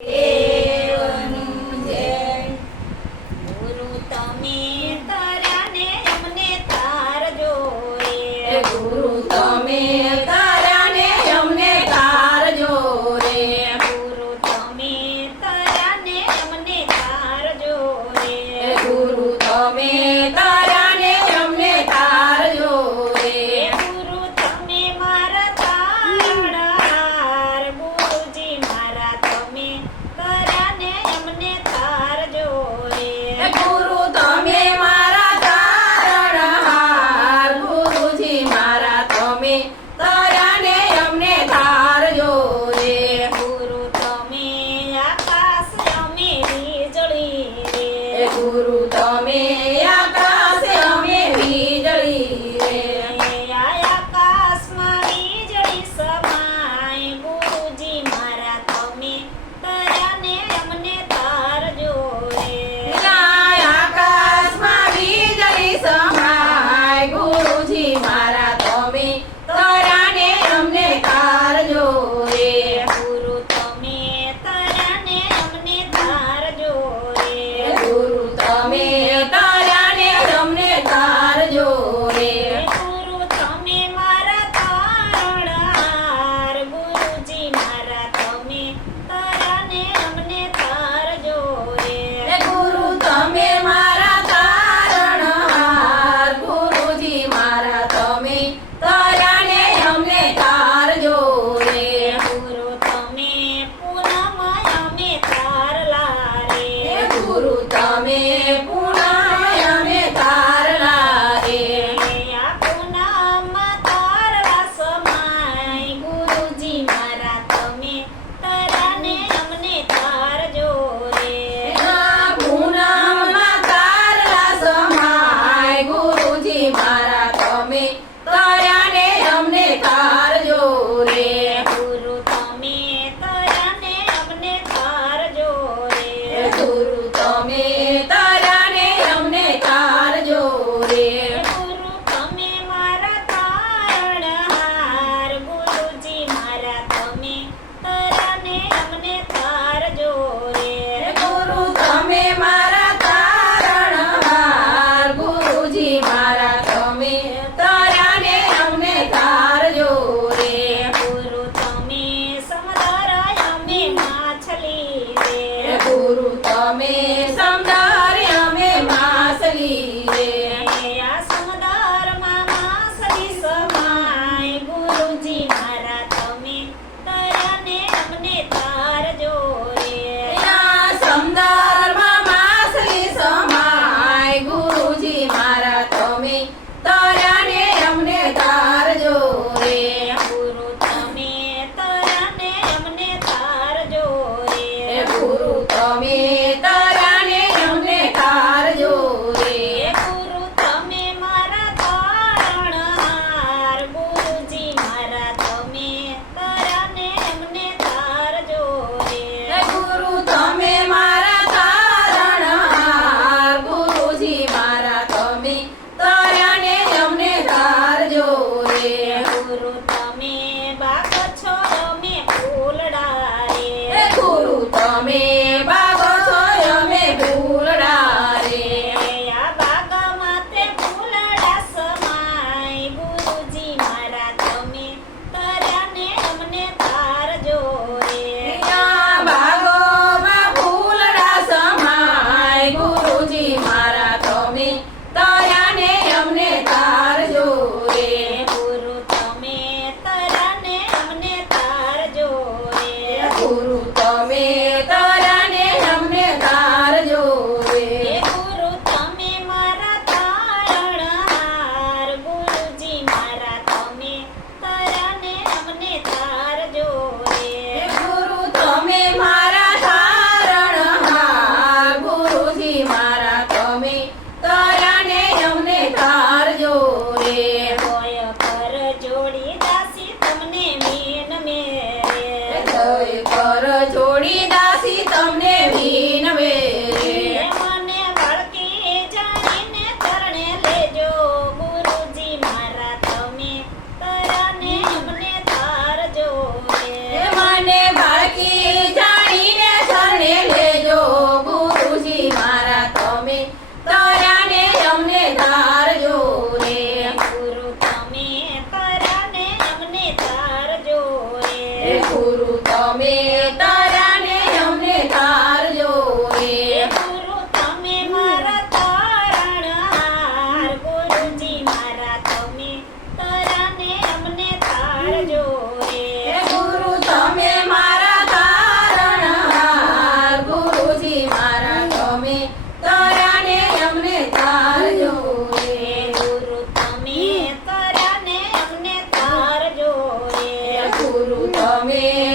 દેવનું જય ગુરુ તમે તાર્યા ને અમને તારજો રે ગુરુ તમે તાર્યા ને અમને તારજો રે ગુરુ તમે તાર્યા ને અમને તારજો રે ગુરુ તમે તાર્યા ને અમને તારજો રે ગુરુ તમે મારા તારણહાર ગુરુજી મારા તમે તાર્યા ને અમને તારજો રે ગુરુ તમે મારા તારણહાર ગુરુજી મારા તમે તાર્યા ને અમને તારજો રે ગુરુ તમે આકાશ અમે વીજળી રે ગુરુ તમે આકાશ અમે વીજળી રે આકાશમાં વીજળી સમાય ગુરુજી મારા તમે તાર્યા ને અમને તારજો રે આકાશમાં વીજળી સમાય ગુરુજી મારા તમે તાર્યા ને અમને તારજો રે ગુરુ તમે તાર્યા ને અમને તારજો રે ગુરુ તમે તાર્યા ને અમને તારજો રે ગુરુ તમે મારા તારણહાર ગુરુજી મારા તમે તાર્યા ને અમને તારજો રે ગુરુ તમે મારા તારણહાર ગુરુજી મારા તમે તાર્યા ને અમને તારજો રે ગુરુ તમે પૂનમ અમે તારલા રે ગુરુ તમે પૂનમ અમે તારલા રે આ પૂનમ તારલા સમાય ગુરુજી મારા તમે તાર્યા ને અમને તારજો રે પૂનમમાં તારલા સમાય ગુરુજી મારા તમે તાર્યા ને અમને તારજો રે ગુરુ તમે તાર્યા ને અમને તારજો રે ગુરુ તમે તાર્યા ને અમને તારજો રે ગુરુ તમે મારા તારણહાર ગુરુજી મારા તમે તાર્યા ને અમને તારજો રે ગુરુ તમે મારા તારણહાર ગુરુજી મારા તમે તાર્યા ને અમને તારજો રે ગુરુ તમે સમુદ્ર અમે માછલી રે ગુરુ તમે સમુદ્ર અમે માછલી રે આ સમુદ્રમાં માછલી સમાય ગુરુજી મારા તમે તાર્યા ને અમને તારજો રે સમુદ્રમાં માછલી સમાય ગુરુજી મારા તમે તાર્યા ને અમને તારજો રે ગુરુ તમે તાર્યા ને અમને તારજો રે ગુરુ તમે તાર્યા ને અમને તારજો રે ગુરુ તમે મારા તારણહાર ગુરુજી મારા તમે તાર્યા ને અમને તારજો રે ગુરુ તમે મારા તારણહાર ગુરુજી મારા તમે તાર્યા ને અમને તારજો રે ગુરુ તમે બાગ છો અમે ફૂલડા રે ગુરુ તમે બાગો છો અમે ફૂલડા રે આ બાગમાં તે ફૂલડા સમાય ગુરુજી મારા તમે તાર્યા ને અમને તારજો રે બાગોમાં ફૂલડા સમાય ગુરુજી મારા તમે તાર્યા ને અમને તારજો રે ગુરુ તમે તાર્યા ને અમને તારજો રે ગુરુ તમે તાર્યા ને અમને તારજો રે ગુરુ તમે મારા તારણહાર ગુરુજી મારા તમે તાર્યા ને અમને તારજો રે ગુરુ તમે મારા તારણહાર ગુરુજી મારા તમે તાર્યા ને અમને તારજો રે હોય કર જોડી દાસી તમને મીન મેરે જય કર જોડી દાસી ગુરુ તમે